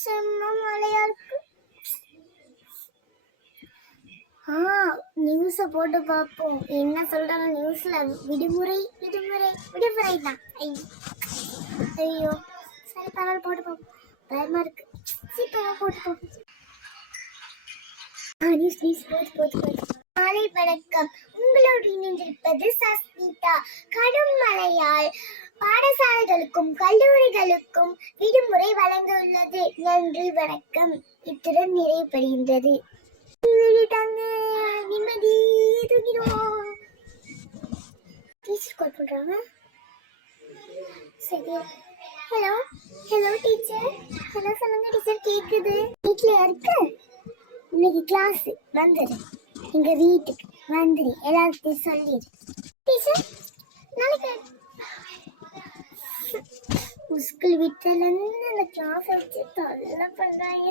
செம்ம மழையா இருக்கு. நியூஸ போட்டு பார்ப்போம் என்ன சொல்றாங்க நியூஸ்ல. விடுமுறை விடுமுறை விடுமுறை தான். ஐயோ சரி பரவாயில்ல போட்டு பார்ப்போம். பயமா இருக்கு. சீக்கிரம் போட்டு பார்ப்போம். காலை வணக்கம். உங்களோடு இணைந்திருப்பது சஸ்மிதா. கடும் மழையால் பாடசாலைகளுக்கும் கல்லூரிகளுக்கும் விடுமுறை வழங்கியுள்ளது. நன்றி வணக்கம். இத்துடன் நிறைவு பெறுகின்றது. நிம்மதி தூங்கிடுவோம். டீச்சர் கால் பண்றாங்க. சரி. Hello hello teacher. ஹலோ சொல்லுங்க டீச்சர். கேக்குது. வீட்ல இருக்கு. இன்னைக்கு கிளாஸ் வந்துரு. எங்க வீட்டுக்கு வந்துரு. எல்லாத்தையும் சொல்லிடு டீச்சர். நாளைக்கு ஸ்கூல் விட்டுல இருந்து அந்த கிளாஸ் வச்சு தொல்லை பண்றாங்க.